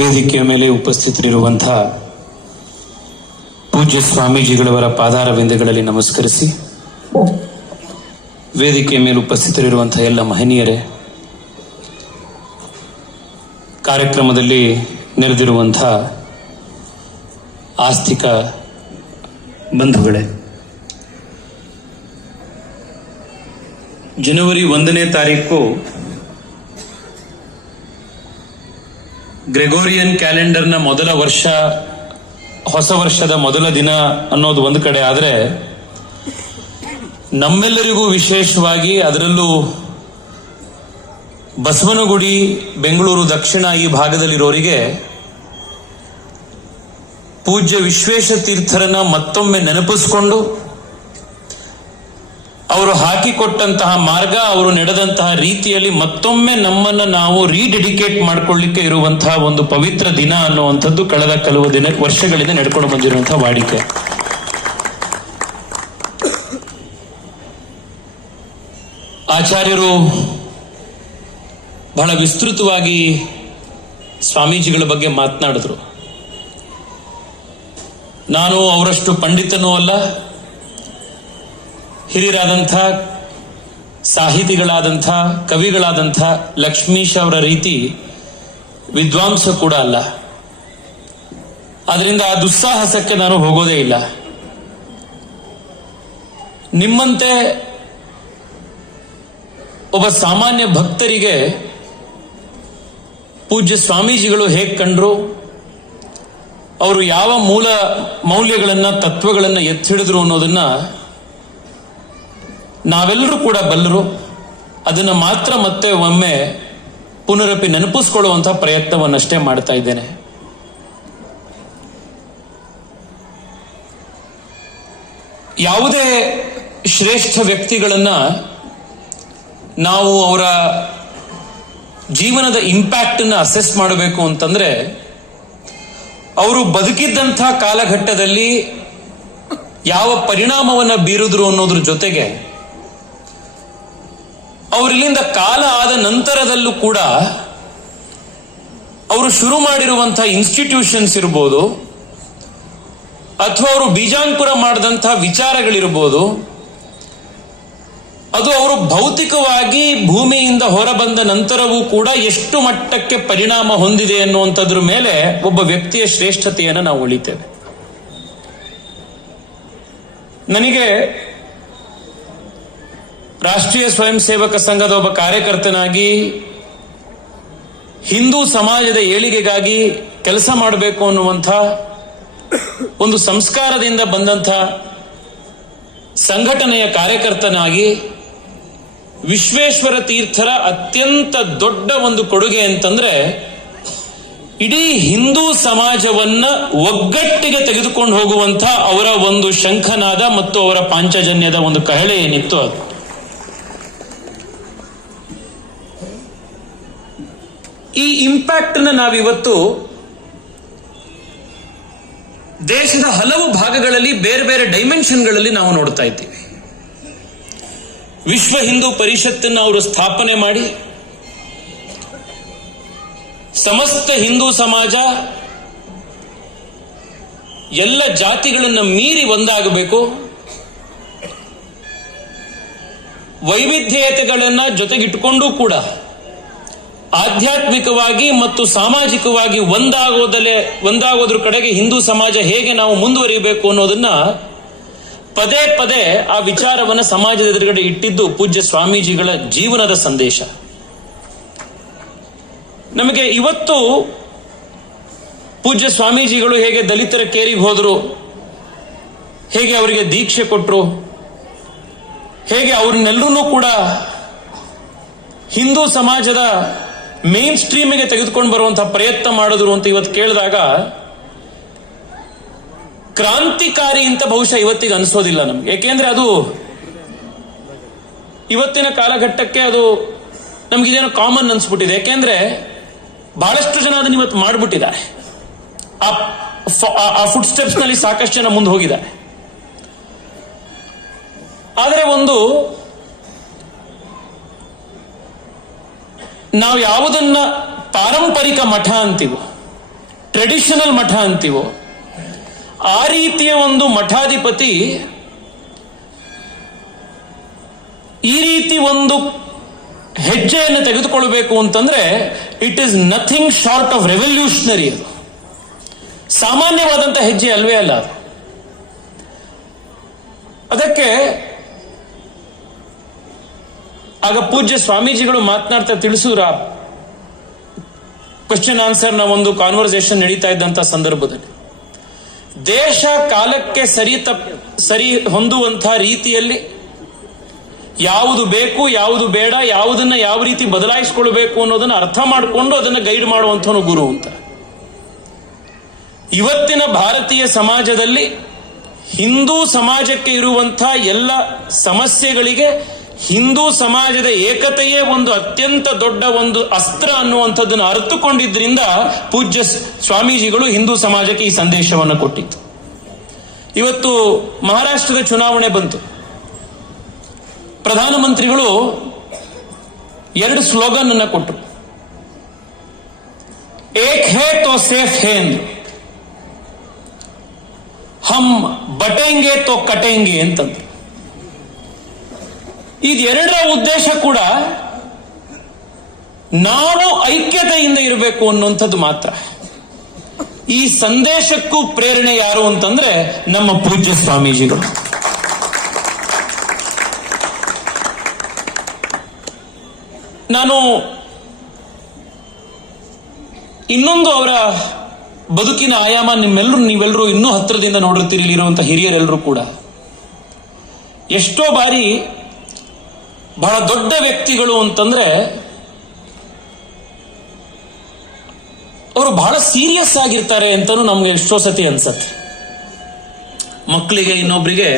ವೇದಿಕೆಯ ಮೇಲೆ ಉಪಸ್ಥಿತರಿರುವಂತಹ ಪೂಜ್ಯ ಸ್ವಾಮೀಜಿಗಳವರ ಪಾದಾರವಿಂದಗಳಲ್ಲಿ ನಮಸ್ಕರಿಸಿ, ವೇದಿಕೆಯ ಮೇಲೆ ಉಪಸ್ಥಿತರಿರುವಂತಹ ಎಲ್ಲ ಮಹನೀಯರೇ, ಕಾರ್ಯಕ್ರಮದಲ್ಲಿ ನೆರೆದಿರುವಂತಹ ಆಸ್ತಿಕ ಬಂಧುಗಳೇ, ಜನವರಿ ಒಂದನೇ ತಾರೀಕು ಗ್ರೆಗೋರಿಯನ್ ಕ್ಯಾಲೆಂಡರ್ನ ಮೊದಲ ವರ್ಷ, ಹೊಸ ವರ್ಷದ ಮೊದಲ ದಿನ ಅನ್ನೋದು ಒಂದು ಕಡೆ. ಆದರೆ ನಮ್ಮೆಲ್ಲರಿಗೂ ವಿಶೇಷವಾಗಿ ಅದರಲ್ಲೂ ಬಸವನಗುಡಿ, ಬೆಂಗಳೂರು ದಕ್ಷಿಣ ಈ ಭಾಗದಲ್ಲಿರೋರಿಗೆ ಪೂಜ್ಯ ವಿಶ್ವೇಶ ತೀರ್ಥರನ್ನ ಮತ್ತೊಮ್ಮೆ ನೆನಪಿಸಿಕೊಂಡು ಅವರು ಹಾಕಿಕೊಟ್ಟಂತಹ ಮಾರ್ಗ, ಅವರು ನಡೆದಂತಹ ರೀತಿಯಲ್ಲಿ ಮತ್ತೊಮ್ಮೆ ನಮ್ಮನ್ನ ನಾವು ರೀಡೆಡಿಕೇಟ್ ಮಾಡ್ಕೊಳ್ಳಿಕ್ಕೆ ಇರುವಂತಹ ಒಂದು ಪವಿತ್ರ ದಿನ ಅನ್ನುವಂಥದ್ದು ಕಳೆದ ಕೆಲವು ದಿನ, ವರ್ಷಗಳಿಂದ ನಡ್ಕೊಂಡು ಬಂದಿರುವಂತಹ ವಾಡಿಕೆ. ಆಚಾರ್ಯರು ಬಹಳ ವಿಸ್ತೃತವಾಗಿ ಸ್ವಾಮೀಜಿಗಳ ಬಗ್ಗೆ ಮಾತನಾಡಿದ್ರು. ನಾನು ಅವರಷ್ಟು ಪಂಡಿತನೂ ಅಲ್ಲ ಹಿರಿಯರಾದಂಥ ಸಾಹಿತಿಗಳಾದಂಥ ಕವಿಗಳಾದಂಥ ಲಕ್ಷ್ಮೀಶ್ ಅವರ ರೀತಿ ವಿದ್ವಾಂಸ ಕೂಡ ಅಲ್ಲ. ಅದರಿಂದ ಆ ದುಸ್ಸಾಹಸಕ್ಕೆ ನಾನು ಹೋಗೋದೇ ಇಲ್ಲ. ನಿಮ್ಮಂತೆ ಒಬ್ಬ ಸಾಮಾನ್ಯ ಭಕ್ತರಿಗೆ ಪೂಜ್ಯ ಸ್ವಾಮೀಜಿಗಳು ಹೇಗೆ ಕಂಡ್ರು? ಅವರು ಯಾವ ಮೂಲ ಮೌಲ್ಯಗಳನ್ನ, ತತ್ವಗಳನ್ನ ಎತ್ತಿಡಿದ್ರು ಅನ್ನೋದನ್ನ ನಾವೆಲ್ಲರೂ ಕೂಡ ಬಲ್ಲರು. ಅದನ್ನು ಮಾತ್ರ ಮತ್ತೆ ಒಮ್ಮೆ ಪುನರಪಿ ನೆನಪಿಸ್ಕೊಳ್ಳುವಂತಹ ಪ್ರಯತ್ನವನ್ನಷ್ಟೇ ಮಾಡ್ತಾ ಇದ್ದೇನೆ. ಯಾವುದೇ ಶ್ರೇಷ್ಠ ವ್ಯಕ್ತಿಗಳನ್ನ ನಾವು ಅವರ ಜೀವನದ ಇಂಪ್ಯಾಕ್ಟ್ ಅನ್ನ ಅಸೆಸ್ ಮಾಡಬೇಕು ಅಂತಂದ್ರೆ, ಅವರು ಬದುಕಿದ್ದಂಥ ಕಾಲಘಟ್ಟದಲ್ಲಿ ಯಾವ ಪರಿಣಾಮವನ್ನ ಬೀರಿದ್ರು ಅನ್ನೋದ್ರ ಜೊತೆಗೆ ಅವರಿಲ್ಲಿಂದ ಕಾಲ ಆದ ನಂತರದಲ್ಲೂ ಕೂಡ ಅವರು ಶುರು ಮಾಡಿರುವಂತಹ ಇನ್ಸ್ಟಿಟ್ಯೂಷನ್ಸ್ ಇರ್ಬೋದು, ಅಥವಾ ಅವರು ಬೀಜಾಂಕುರ ಮಾಡಿದಂತಹ ವಿಚಾರಗಳಿರ್ಬೋದು, ಅದು ಅವರು ಭೌತಿಕವಾಗಿ ಭೂಮಿಯಿಂದ ಹೊರಬಂದ ನಂತರವೂ ಕೂಡ ಎಷ್ಟು ಮಟ್ಟಕ್ಕೆ ಪರಿಣಾಮ ಹೊಂದಿದೆ ಅನ್ನುವಂಥದ್ರ ಮೇಲೆ ಒಬ್ಬ ವ್ಯಕ್ತಿಯ ಶ್ರೇಷ್ಠತೆಯನ್ನು ನಾವು ಉಳಿತೇವೆ. ನನಗೆ ರಾಷ್ಟ್ರೀಯ ಸ್ವಯಂ ಸೇವಕ ಸಂಘದ ಒಬ್ಬ ಕಾರ್ಯಕರ್ತನಾಗಿ ಹಿಂದೂ ಸಮಾಜದ ಏಳಿಗೆಗಾಗಿ ಕೆಲಸ ಮಾಡಬೇಕು ಅನ್ನುವಂಥ ಒಂದು ಸಂಸ್ಕಾರದಿಂದ ಬಂದಂಥ ಸಂಘಟನೆಯ ಕಾರ್ಯಕರ್ತನಾಗಿ ವಿಶ್ವೇಶ್ವರ ತೀರ್ಥರ ಅತ್ಯಂತ ದೊಡ್ಡ ಒಂದು ಕೊಡುಗೆ ಅಂತಂದ್ರೆ ಇಡೀ ಹಿಂದೂ ಸಮಾಜವನ್ನ ಒಗ್ಗಟ್ಟಿಗೆ ತೆಗೆದುಕೊಂಡು ಹೋಗುವಂತ ಅವರ ಒಂದು ಶಂಖನಾದ ಮತ್ತು ಅವರ ಪಾಂಚಜನ್ಯದ ಒಂದು ಕಹಳೆ ಏನಿತ್ತು ಅದು. ಈ ಇಂಪ್ಯಾಕ್ಟ್ನ ನಾವಿವತ್ತು ದೇಶದ ಹಲವು ಭಾಗಗಳಲ್ಲಿ ಬೇರೆ ಬೇರೆ ಡೈಮೆನ್ಷನ್ಗಳಲ್ಲಿ ನಾವು ನೋಡ್ತಾ ಇದ್ದೀವಿ. ವಿಶ್ವ ಹಿಂದೂ ಪರಿಷತ್ತನ್ನು ಅವರು ಸ್ಥಾಪನೆ ಮಾಡಿ, ಸಮಸ್ತ ಹಿಂದೂ ಸಮಾಜ ಎಲ್ಲ ಜಾತಿಗಳನ್ನು ಮೀರಿ ಒಂದಾಗಬೇಕು. ವೈವಿಧ್ಯತೆಗಳನ್ನ ಜೊತೆಗಿಟ್ಕೊಂಡು ಕೂಡ ಆಧ್ಯಾತ್ಮಿಕವಾಗಿ ಮತ್ತು ಸಾಮಾಜಿಕವಾಗಿ ಒಂದಾಗೋದಲೆ, ಒಂದಾಗೋದ್ರ ಕಡೆಗೆ ಹಿಂದೂ ಸಮಾಜ ಹೇಗೆ ನಾವು ಮುಂದುವರಿಬೇಕು ಅನ್ನೋದನ್ನ ಪದೇ ಪದೇ ಆ ವಿಚಾರವನ್ನು ಸಮಾಜದ ಎದುರುಗಡೆ ಇಟ್ಟಿದ್ದು ಪೂಜ್ಯ ಸ್ವಾಮೀಜಿಗಳ ಜೀವನದ ಸಂದೇಶ. ನಮಗೆ ಇವತ್ತು ಪೂಜ್ಯ ಸ್ವಾಮೀಜಿಗಳು ಹೇಗೆ ದಲಿತರ ಕೇರಿಗೆ ಹೋದರು, ಹೇಗೆ ಅವರಿಗೆ ದೀಕ್ಷೆ ಕೊಟ್ಟರು ಹೇಗೆ ಅವ್ರನ್ನೆಲ್ಲರೂ ಕೂಡ ಹಿಂದೂ ಸಮಾಜದ ಮೇನ್ ಸ್ಟ್ರೀಮಿಗೆ ತೆಗೆದುಕೊಂಡು ಬರುವಂತಹ ಪ್ರಯತ್ನ ಮಾಡಿದ್ರು ಅಂತ ಇವತ್ತು ಕೇಳಿದಾಗ, ಕ್ರಾಂತಿಕಾರಿ ಅಂತ ಬಹುಶಃ ಇವತ್ತಿಗೆ ಅನಿಸೋದಿಲ್ಲ ನಮ್ಗೆ. ಏಕೆಂದ್ರೆ ಅದು ಇವತ್ತಿನ ಕಾಲಘಟ್ಟಕ್ಕೆ ಅದು ನಮ್ಗಿದೇನೋ ಕಾಮನ್ ಅನ್ಸ್ಬಿಟ್ಟಿದೆ. ಯಾಕೆಂದ್ರೆ ಬಹಳಷ್ಟು ಜನ ಅದನ್ನ ಇವತ್ತು ಮಾಡ್ಬಿಟ್ಟಿದ್ದಾರೆ. ಆ ಫುಡ್ ಸ್ಟೆಪ್ಸ್ನಲ್ಲಿ ಸಾಕಷ್ಟು ಜನ ಮುಂದೆ ಹೋಗಿದ್ದಾರೆ. ಆದರೆ ಒಂದು ನಾವು ಯಾವುದನ್ನ ಪಾರಂಪರಿಕ ಮಠ ಅಂತೀವೋ ಟ್ರೆಡಿಷನಲ್ ಮಠ ಅಂತೀವೋ, ಆ ರೀತಿಯ ಒಂದು ಮಠಾಧಿಪತಿ ಈ ರೀತಿ ಒಂದು ಹೆಜ್ಜೆಯನ್ನು ತೆಗೆದುಕೊಳ್ಬೇಕು ಅಂತಂದ್ರೆ it is nothing short of revolutionary ಅದು. ಸಾಮಾನ್ಯವಾದಂತ ಹೆಜ್ಜೆ ಅಲ್ವೇ ಅಲ್ಲ ಅದು. ಅದಕ್ಕೆ ಆಗ ಪೂಜ್ಯ ಸ್ವಾಮೀಜಿಗಳು ಮಾತನಾಡ್ತಾ ತಿಳಿಸಿದ್ರ ಕ್ವಶನ್ ಆನ್ಸರ್ನ ಒಂದು ಕಾನ್ವರ್ಸೇಷನ್ ನಡೀತಾ ಇದ್ದಂತ ಸಂದರ್ಭದಲ್ಲಿ. ದೇಶ ಕಾಲಕ್ಕೆ ಸರಿ ತಪ್, ಸರಿ ಹೊಂದುವಂತಹ ರೀತಿಯಲ್ಲಿ ಯಾವುದು ಬೇಕು, ಯಾವುದು ಬೇಡ, ಯಾವುದನ್ನ ಯಾವ ರೀತಿ ಬದಲಾಯಿಸಿಕೊಳ್ಬೇಕು ಅನ್ನೋದನ್ನ ಅರ್ಥ ಮಾಡಿಕೊಂಡು ಅದನ್ನ ಗೈಡ್ ಮಾಡುವಂಥವನು ಗುರು ಅಂತ. ಇವತ್ತಿನ ಭಾರತೀಯ ಸಮಾಜದಲ್ಲಿ ಹಿಂದೂ ಸಮಾಜಕ್ಕೆ ಇರುವಂತಹ ಎಲ್ಲ ಸಮಸ್ಯೆಗಳಿಗೆ ಹಿಂದೂ ಸಮಾಜದ ಏಕತೆಯೇ ಒಂದು ಅತ್ಯಂತ ದೊಡ್ಡ ಒಂದು ಅಸ್ತ್ರ ಅನ್ನುವಂಥದ್ದನ್ನು ಅರ್ಥಕೊಂಡಿದ್ರಿಂದ ಪೂಜ್ಯ ಸ್ವಾಮೀಜಿಗಳು ಹಿಂದೂ ಸಮಾಜಕ್ಕೆ ಈ ಸಂದೇಶವನ್ನು ಕೊಟ್ಟಿತ್ತು. ಇವತ್ತು ಮಹಾರಾಷ್ಟ್ರದ ಚುನಾವಣೆ ಬಂತು. ಪ್ರಧಾನಮಂತ್ರಿಗಳು ಎರಡು ಸ್ಲೋಗನ್ ಅನ್ನು ಕೊಟ್ಟರು. ಏಕ್ ಹೇ ತೋ ಸೇಫ್ ಹೇ ಅಂದ್ರು ಹಮ್ ಬಟೆಂಗೆ ತೋ ಕಟೆಂಗೆ ಅಂತಂದ್ರು. ಇದೆರಡರ ಉದ್ದೇಶ ಕೂಡ ನಾವು ಐಕ್ಯತೆಯಿಂದ ಇರಬೇಕು ಅನ್ನುವಂಥದ್ದು ಮಾತ್ರ. ಈ ಸಂದೇಶಕ್ಕೂ ಪ್ರೇರಣೆ ಯಾರು ಅಂತಂದ್ರೆ ನಮ್ಮ ಪೂಜ್ಯ ಸ್ವಾಮೀಜಿಗಳು. ನಾನು ಇನ್ನೊಂದು ಅವರ ಬದುಕಿನ ಆಯಾಮ ನಿಮ್ಮೆಲ್ಲರೂ ನೀವೆಲ್ಲರೂ ಇನ್ನೂ ಹತ್ತಿರದಿಂದ ನೋಡಿರ್ತೀರಿ ಇಲ್ಲಿರುವಂತಹ ಹಿರಿಯರೆಲ್ಲರೂ ಕೂಡ. ಎಷ್ಟೋ ಬಾರಿ ಬಹಳ ದೊಡ್ಡ ವ್ಯಕ್ತಿಗಳು ಅಂತಂದ್ರೆ ಅವರು ಬಹಳ ಸೀರಿಯಸ್ ಆಗಿರ್ತಾರೆ ಅಂತಾನು ನಮ್ಗೆ ಎಷ್ಟೋ ಸತಿ ಅನ್ಸತ್ತೆ. ಮಕ್ಕಳಿಗೆ ಇನ್ನೊಬ್ರಿಗೆ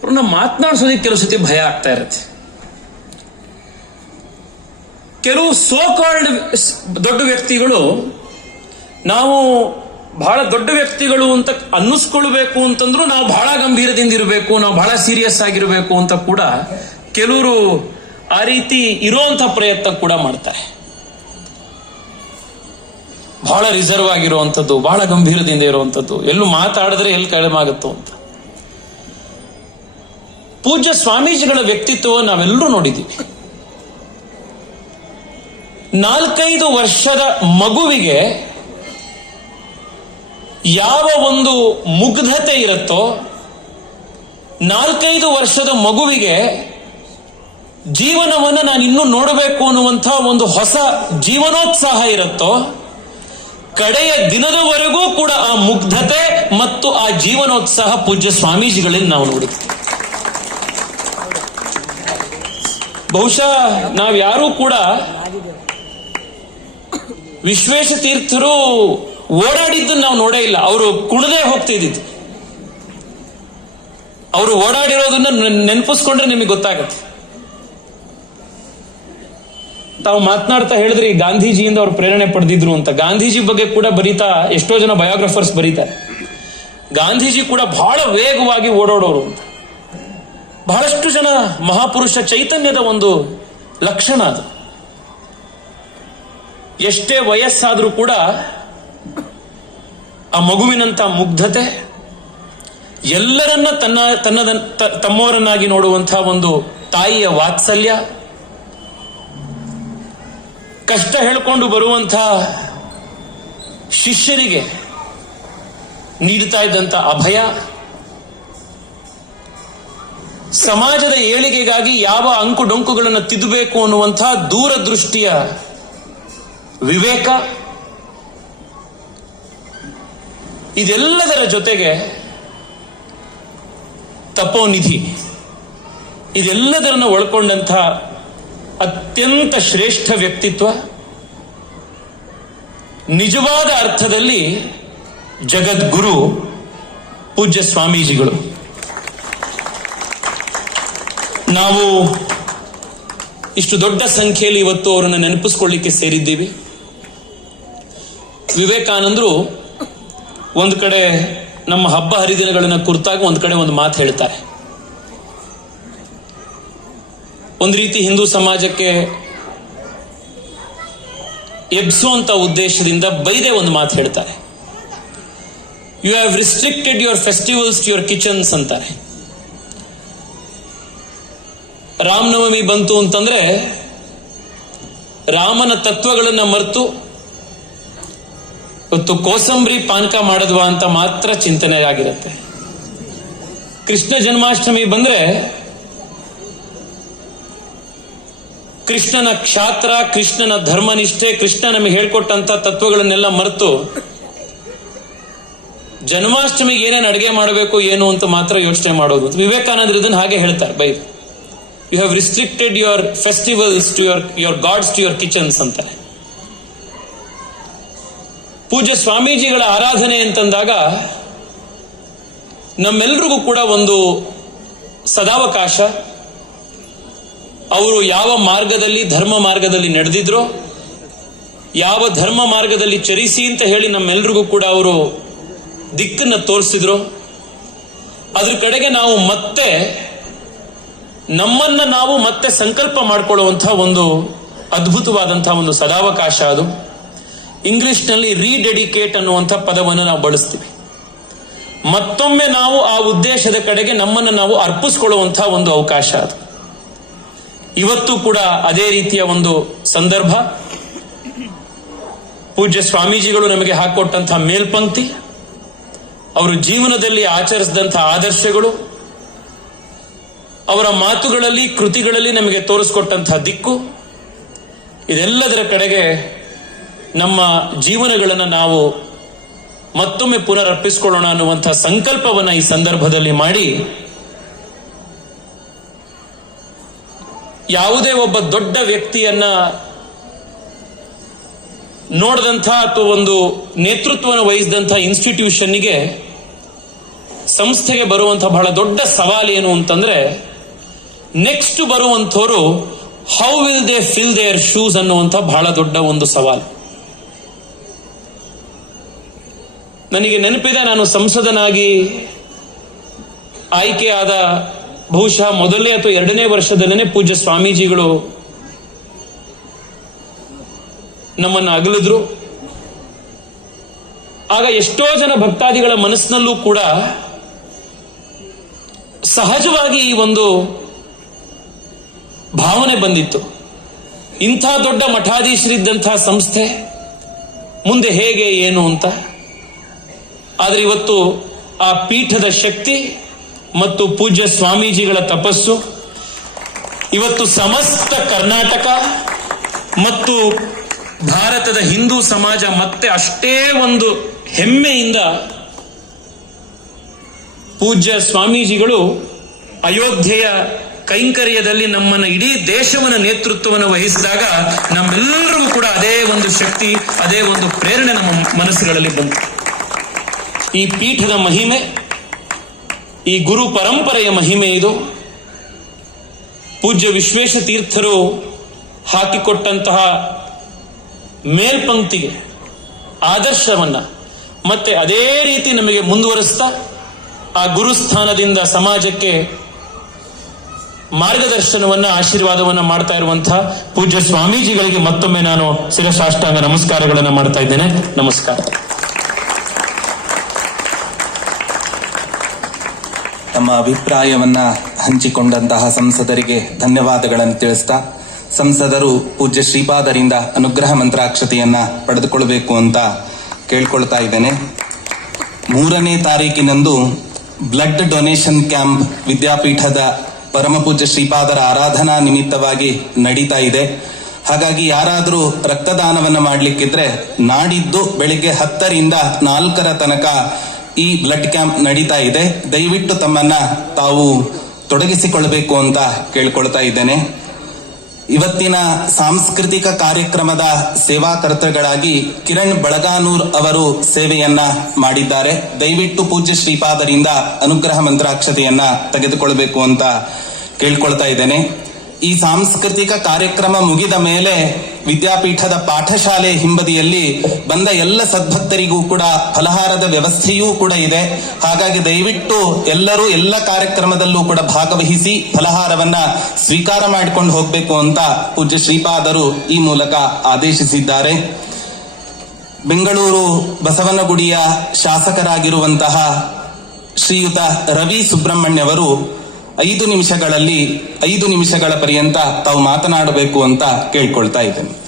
ಅವ್ರನ್ನ ಮಾತನಾಡ್ಸೋದಕ್ಕೆ ಕೆಲವು ಸತಿ ಭಯ ಆಗ್ತಾ ಇರುತ್ತೆ. ಕೆಲವು ಸೋ ಕಾಲ್ಡ್ ದೊಡ್ಡ ವ್ಯಕ್ತಿಗಳು ನಾವು ಬಹಳ ದೊಡ್ಡ ವ್ಯಕ್ತಿಗಳು ಅಂತ ಅನ್ನಿಸ್ಕೊಳ್ಬೇಕು ಅಂತಂದ್ರು ನಾವು ಬಹಳ ಗಂಭೀರದಿಂದ ಇರಬೇಕು, ನಾವು ಬಹಳ ಸೀರಿಯಸ್ ಆಗಿರಬೇಕು ಅಂತ ಕೂಡ ಕೆಲವರು ಆ ರೀತಿ ಇರುವಂತ ಪ್ರಯತ್ನ ಕೂಡ ಮಾಡ್ತಾರೆ. ಬಹಳ ರಿಸರ್ವ್ ಆಗಿರುವಂಥದ್ದು, ಬಹಳ ಗಂಭೀರದಿಂದ ಇರುವಂಥದ್ದು. ಎಲ್ಲೂ ಮಾತಾಡಿದ್ರೆ ಎಲ್ಲಿ ಕಡಿಮೆ ಆಗುತ್ತೋ ಅಂತ. ಪೂಜ್ಯ ಸ್ವಾಮೀಜಿಗಳ ವ್ಯಕ್ತಿತ್ವ ನಾವೆಲ್ಲರೂ ನೋಡಿದ್ದೀವಿ. ನಾಲ್ಕೈದು ವರ್ಷದ ಮಗುವಿಗೆ ಯಾವ ಒಂದು ಮುಗ್ಧತೆ ಇರುತ್ತೋ, ನಾಲ್ಕೈದು ವರ್ಷದ ಮಗುವಿಗೆ ಜೀವನವನ್ನು ನಾನು ಇನ್ನೂ ನೋಡಬೇಕು ಅನ್ನುವಂಥ ಒಂದು ಹೊಸ ಜೀವನೋತ್ಸಾಹ ಇರುತ್ತೋ, ಕಡೆಯ ದಿನದವರೆಗೂ ಕೂಡ ಆ ಮುಗ್ಧತೆ ಮತ್ತು ಆ ಜೀವನೋತ್ಸಾಹ ಪೂಜ್ಯ ಸ್ವಾಮೀಜಿಗಳಲ್ಲಿ ನಾವು ನೋಡಿದ್ವಿ. ಬಹುಶಃ ನಾವ್ಯಾರೂ ಕೂಡ ವಿಶ್ವೇಶ ತೀರ್ಥರು ಓಡಾಡಿದ್ದನ್ನು ನಾವು ನೋಡೇ ಇಲ್ಲ. ಅವರು ಕುಣದೇ ಹೋಗ್ತಿದ್ದಿದ್ದು ಅವರು ಓಡಾಡಿರೋದನ್ನ ನೆನ್- ನೆನಪಿಸ್ಕೊಂಡ್ರೆ ನಿಮಗೆ ಗೊತ್ತಾಗತ್ತೆ. ತಾವು ಮಾತನಾಡ್ತಾ ಹೇಳಿದ್ರಿ, ಗಾಂಧೀಜಿಯಿಂದ ಅವ್ರು ಪ್ರೇರಣೆ ಪಡೆದಿದ್ರು ಅಂತ. ಗಾಂಧೀಜಿ ಬಗ್ಗೆ ಕೂಡ ಬರೀತಾ ಎಷ್ಟೋ ಜನ ಬಯೋಗ್ರಫರ್ಸ್ ಬರೀತಾರೆ. ಗಾಂಧೀಜಿ ಕೂಡ ಬಹಳ ವೇಗವಾಗಿ ಓಡಾಡೋರು. ಅಂತ ಬಹಳಷ್ಟು ಜನ ಮಹಾಪುರುಷ ಚೈತನ್ಯದ ಒಂದು ಲಕ್ಷಣ ಅದು. ಎಷ್ಟೇ ವಯಸ್ಸಾದರೂ ಕೂಡ ಆ ಮಗುವಿನಂತ ಮುಗ್ಧತೆ, ಎಲ್ಲರನ್ನ ತನ್ನ, ತನ್ನದ ತಮ್ಮವರನ್ನಾಗಿ ನೋಡುವಂತಹ ಒಂದು ತಾಯಿಯ ವಾತ್ಸಲ್ಯ ಕಷ್ಟ ಹೇಳಿಕೊಂಡು ಬರುವಂತಹ ಶಿಷ್ಯರಿಗೆ ನೀಡ್ತಾ ಇದ್ದಂತ ಅಭಯ, ಸಮಾಜದ ಏಳಿಗೆಗಾಗಿ ಯಾವ ಅಂಕು ಡೊಂಕುಗಳನ್ನು ತಿದ್ದಬೇಕು ಅನ್ನುವಂತಹ ದೂರದೃಷ್ಟಿಯ ವಿವೇಕ, ಇದೆಲ್ಲದರ ಜೊತೆಗೆ ತಪೋನಿಧಿ, ಇದೆಲ್ಲದರನ್ನು ಒಳ್ಕೊಂಡಂಥ ಅತ್ಯಂತ ಶ್ರೇಷ್ಠ ವ್ಯಕ್ತಿತ್ವ, ನಿಜವಾದ ಅರ್ಥದಲ್ಲಿ ಜಗದ್ಗುರು ಪೂಜ್ಯ ಸ್ವಾಮೀಜಿಗಳು. ನಾವು ಇಷ್ಟು ದೊಡ್ಡ ಸಂಖ್ಯೆಯಲ್ಲಿ ಇವತ್ತು ಅವರನ್ನು ನೆನಪಿಸ್ಕೊಳ್ಳಿಕ್ಕೆ ಸೇರಿದ್ದೀವಿ. ವಿವೇಕಾನಂದರು ಒಂದು ಕಡೆ ನಮ್ಮ ಹಬ್ಬ ಹರಿದಿನಗಳನ್ನು ಕುರಿತಾಗ ಒಂದು ಕಡೆ ಒಂದು ಮಾತು ಹೇಳ್ತಾರೆ. ಒಂದು ರೀತಿ ಹಿಂದೂ ಸಮಾಜಕ್ಕೆ ಎಬ್ಸುವಂತ ಉದ್ದೇಶದಿಂದ ಬೈದೆ ಒಂದು ಮಾತು ಹೇಳ್ತಾರೆ. You have restricted your festivals to your kitchens ಅಂತಾರೆ. ರಾಮನವಮಿ ಬಂತು ಅಂತಂದ್ರೆ ರಾಮನ ತತ್ವಗಳನ್ನು ಮರೆತು ಇವತ್ತು ಕೋಸಂಬರಿ ಪಾನಕ ಮಾಡಿದ್ವಾ ಅಂತ ಮಾತ್ರ ಚಿಂತನೆ ಆಗಿರುತ್ತೆ ಕೃಷ್ಣ ಜನ್ಮಾಷ್ಟಮಿ ಬಂದ್ರೆ ಕೃಷ್ಣನ ಕ್ಷಾತ್ರ, ಕೃಷ್ಣನ ಧರ್ಮನಿಷ್ಠೆ, ಕೃಷ್ಣ ನಮಗೆ ಹೇಳ್ಕೊಟ್ಟಂತ ತತ್ವಗಳನ್ನೆಲ್ಲ ಮರೆತು ಜನ್ಮಾಷ್ಟಮಿಗೆ ಏನೇನು ಅಡುಗೆ ಮಾಡಬೇಕು, ಏನು ಅಂತ ಮಾತ್ರ ಯೋಚನೆ ಮಾಡೋದು. ವಿವೇಕಾನಂದರು ಇದನ್ನು ಹಾಗೆ ಹೇಳ್ತಾರೆ, by. You have restricted your festivals to your your gods to your kitchens ಅಂತಾರೆ. ಪೂಜ್ಯ ಸ್ವಾಮೀಜಿಗಳ ಆರಾಧನೆ ಅಂತಂದಾಗ ನಮ್ಮೆಲ್ರಿಗೂ ಕೂಡ ಒಂದು ಸದಾವಕಾಶ ಅವರು ಯಾವ ಮಾರ್ಗದಲ್ಲಿ ಧರ್ಮ ಮಾರ್ಗದಲ್ಲಿ ನಡೆದಿದ್ರು, ಯಾವ ಧರ್ಮ ಮಾರ್ಗದಲ್ಲಿ ಚರಿಸಿ ಅಂತ ಹೇಳಿ ನಮ್ಮೆಲ್ರಿಗೂ ಕೂಡ ಅವರು ದಿಕ್ಕನ್ನು ತೋರಿಸಿದ್ರು. ಅದ್ರ ಕಡೆಗೆ ನಾವು ಮತ್ತೆ ನಮ್ಮನ್ನ ನಾವು ಮತ್ತೆ ಸಂಕಲ್ಪ ಮಾಡಿಕೊಳ್ಳುವಂತಹ ಒಂದು ಅದ್ಭುತವಾದಂತಹ ಒಂದು ಸದಾವಕಾಶ ಅದು. ಇಂಗ್ಲಿಷ್ನಲ್ಲಿ ರೀಡೆಡಿಕೇಟ್ ಅನ್ನುವಂಥ ಪದವನ್ನು ನಾವು ಬಳಸ್ತೀವಿ. ಮತ್ತೊಮ್ಮೆ ನಾವು ಆ ಉದ್ದೇಶದ ಕಡೆಗೆ ನಮ್ಮನ್ನು ನಾವು ಅರ್ಪಿಸ್ಕೊಳ್ಳುವಂತಹ ಒಂದು ಅವಕಾಶ ಅದು. ಇವತ್ತು ಕೂಡ ಅದೇ ರೀತಿಯ ಒಂದು ಸಂದರ್ಭ. ಪೂಜ್ಯ ಸ್ವಾಮೀಜಿಗಳು ನಮಗೆ ಹಾಕೊಟ್ಟಂತಹ ಮೇಲ್ಪಂಕ್ತಿ, ಅವರು ಜೀವನದಲ್ಲಿ ಆಚರಿಸಿದಂತಹ ಆದರ್ಶಗಳು, ಅವರ ಮಾತುಗಳಲ್ಲಿ, ಕೃತಿಗಳಲ್ಲಿ ನಮಗೆ ತೋರಿಸ್ಕೊಟ್ಟಂತಹ ದಿಕ್ಕು. ಇದೆಲ್ಲದರ ಕಡೆಗೆ ನಮ್ಮ ಜೀವನಗಳನ್ನು ನಾವು ಮತ್ತೊಮ್ಮೆ ಪುನರರ್ಪಿಸಿಕೊಳ್ಳೋಣ ಅನ್ನುವಂಥ ಸಂಕಲ್ಪವನ್ನ ಈ ಸಂದರ್ಭದಲ್ಲಿ ಮಾಡಿ ಯಾವುದೇ ಒಬ್ಬ ದೊಡ್ಡ ವ್ಯಕ್ತಿಯನ್ನ ನೋಡಿದಂಥ ಅಥವಾ ಒಂದು ನೇತೃತ್ವವನ್ನು ವಹಿಸಿದಂಥ ಇನ್ಸ್ಟಿಟ್ಯೂಷನ್ಗೆ ಸಂಸ್ಥೆಗೆ ಬರುವಂಥ ಬಹಳ ದೊಡ್ಡ ಸವಾಲು ಏನು ಅಂತಂದ್ರೆ next ಬರುವಂಥವರು how will they fill their shoes ಅನ್ನುವಂಥ ಬಹಳ ದೊಡ್ಡ ಒಂದು ಸವಾಲು. ನನಗೆ ನೆನಪಿದೆ, ನಾನು ಸಂಸದನಾಗಿ ಆಯ್ಕೆಯಾದ ಬಹುಶಃ ಮೊದಲನೇ ಅಥವಾ ಎರಡನೇ ವರ್ಷದಲ್ಲೇ ಪೂಜ್ಯ ಸ್ವಾಮೀಜಿಗಳು ನಮ್ಮನ್ನ ಅಗಲಿದ್ರು. ಆಗ ಎಷ್ಟೋ ಜನ ಭಕ್ತಾದಿಗಳ ಮನಸ್ಸಿನಲ್ಲೂ ಕೂಡ ಸಹಜವಾಗಿ ಈ ಒಂದು ಭಾವನೆ ಬಂದಿತ್ತು. ಇಂಥ ದೊಡ್ಡ ಮಠಾಧೀಶರಿದ್ದಂತಹ ಸಂಸ್ಥೆ ಮುಂದೆ ಹೇಗೆ, ಏನು ಅಂತ. ಆದರೆ ಇವತ್ತು ಆ ಪೀಠದ ಶಕ್ತಿ ಮತ್ತು ಪೂಜ್ಯ ಸ್ವಾಮೀಜಿಗಳ ತಪಸ್ಸು. ಇವತ್ತು ಸಮಸ್ತ ಕರ್ನಾಟಕ ಮತ್ತು ಭಾರತದ ಹಿಂದೂ ಸಮಾಜ ಮತ್ತೆ ಅಷ್ಟೇ ಒಂದು ಹೆಮ್ಮೆಯಿಂದ ಪೂಜ್ಯ ಸ್ವಾಮೀಜಿಗಳು ಅಯೋಧ್ಯೆಯ ಕೈಂಕರ್ಯದಲ್ಲಿ ನಮ್ಮನ್ನು ಇಡೀ ದೇಶವನ್ನ ನೇತೃತ್ವವನ್ನು ವಹಿಸಿದಾಗ ನಮ್ಮೆಲ್ಲರಿಗೂ ಕೂಡ ಅದೇ ಒಂದು ಶಕ್ತಿ, ಅದೇ ಒಂದು ಪ್ರೇರಣೆ ನಮ್ಮ ಮನಸ್ಸುಗಳಲ್ಲಿ ಬಂತು. ಈ ಪೀಠದ ಮಹಿಮೆ ಈ ಗುರು ಪರಂಪರೆಯ ಮಹಿಮೆ ಇದು. ಪೂಜ್ಯ ವಿಶ್ವೇಶ ತೀರ್ಥರು ಹಾಕಿಕೊಟ್ಟಂತಹ ಮೇಲ್ಪಂಕ್ತಿಗೆ ಆದರ್ಶವನ್ನ ಮತ್ತೆ ಅದೇ ರೀತಿ ನಮಗೆ ಮುಂದುವರೆಸ್ತಾ ಆ ಗುರುಸ್ಥಾನದಿಂದ ಸಮಾಜಕ್ಕೆ ಮಾರ್ಗದರ್ಶನವನ್ನ, ಆಶೀರ್ವಾದವನ್ನ ಮಾಡ್ತಾ ಇರುವಂತಹ ಪೂಜ್ಯ ಸ್ವಾಮೀಜಿಗಳಿಗೆ ಮತ್ತೊಮ್ಮೆ ನಾನು ಶಿರಸಾಷ್ಟಾಂಗ ನಮಸ್ಕಾರಗಳನ್ನು ಮಾಡ್ತಾ ಇದ್ದೇನೆ. ನಮಸ್ಕಾರ. ತಮ್ಮ ಅಭಿಪ್ರಾಯವನ್ನ ಹಂಚಿಕೊಂಡಂತಹ ಸಂಸದರಿಗೆ ಧನ್ಯವಾದಗಳನ್ನು ತಿಳಿಸ್ತಾ, ಸಂಸದರು ಪೂಜ್ಯ ಶ್ರೀಪಾದರಿಂದ ಅನುಗ್ರಹ ಮಂತ್ರಾಕ್ಷತೆಯನ್ನ ಪಡೆದುಕೊಳ್ಬೇಕು ಅಂತ ಕೇಳ್ಕೊಳ್ತಾ ಇದ್ದೇನೆ. ಮೂರನೇ ತಾರೀಕಿನಂದು ಬ್ಲಡ್ ಡೊನೇಷನ್ ಕ್ಯಾಂಪ್ ವಿದ್ಯಾಪೀಠದ ಪರಮಪೂಜ್ಯ ಶ್ರೀಪಾದರ ಆರಾಧನಾ ನಿಮಿತ್ತವಾಗಿ ನಡೀತಾ ಇದೆ. ಹಾಗಾಗಿ ಯಾರಾದರೂ ರಕ್ತದಾನವನ್ನು ಮಾಡಲಿಕ್ಕಿದ್ರೆ ನಾಡಿದ್ದು ಬೆಳಿಗ್ಗೆ ಹತ್ತರಿಂದ ನಾಲ್ಕರ ತನಕ ಈ ಬ್ಲಡ್ ಕ್ಯಾಂಪ್ ನಡೀತಾ ಇದೆ. ದಯವಿಟ್ಟು ತಮ್ಮನ್ನ ತಾವು ತೊಡಗಿಸಿಕೊಳ್ಬೇಕು ಅಂತ ಕೇಳ್ಕೊಳ್ತಾ ಇದ್ದೇನೆ. ಇವತ್ತಿನ ಸಾಂಸ್ಕೃತಿಕ ಕಾರ್ಯಕ್ರಮದ ಸೇವಾಕರ್ತಗಳಾಗಿ ಕಿರಣ್ ಬಳಗಾನೂರ್ ಅವರು ಸೇವೆಯನ್ನ ಮಾಡಿದ್ದಾರೆ. ದಯವಿಟ್ಟು ಪೂಜ್ಯ ಶ್ರೀಪಾದರಿಂದ ಅನುಗ್ರಹ ಮಂತ್ರಾಕ್ಷತೆಯನ್ನ ತೆಗೆದುಕೊಳ್ಬೇಕು ಅಂತ ಕೇಳ್ಕೊಳ್ತಾ ಇದ್ದೇನೆ. ಈ ಸಾಂಸ್ಕೃತಿಕ ಕಾರ್ಯಕ್ರಮ ಮುಗಿದ ಮೇಲೆ ವಿದ್ಯಾಪೀಠದ ಪಾಠಶಾಲೆ ಹಿಂಬದಿಯಲ್ಲಿ ಬಂದ ಎಲ್ಲ ಸದ್ಭಕ್ತರಿಗೂ ಕೂಡ ಫಲಹಾರದ ವ್ಯವಸ್ಥೆಯೂ ಕೂಡ ಇದೆ. ಹಾಗಾಗಿ ದಯವಿಟ್ಟು ಎಲ್ಲರೂ ಎಲ್ಲ ಕಾರ್ಯಕ್ರಮದಲ್ಲೂ ಕೂಡ ಭಾಗವಹಿಸಿ ಫಲಹಾರವನ್ನ ಸ್ವೀಕಾರ ಮಾಡಿಕೊಂಡು ಹೋಗಬೇಕು ಅಂತ ಪೂಜ್ಯ ಶ್ರೀಪಾದರು ಈ ಮೂಲಕ ಆದೇಶಿಸಿದ್ದಾರೆ. ಬೆಂಗಳೂರು ಬಸವನಗುಡಿಯ ಶಾಸಕರಾಗಿರುವಂತಹ ಶ್ರೀಯುತ ರವಿ ಸುಬ್ರಹ್ಮಣ್ಯವರು ಐದು ನಿಮಿಷಗಳಲ್ಲಿ ಐದು ನಿಮಿಷಗಳ ಪರ್ಯಂತ ತಾವು ಮಾತನಾಡಬೇಕು ಅಂತ ಕೇಳ್ಕೊಳ್ತಾ ಇದ್ದೇನೆ.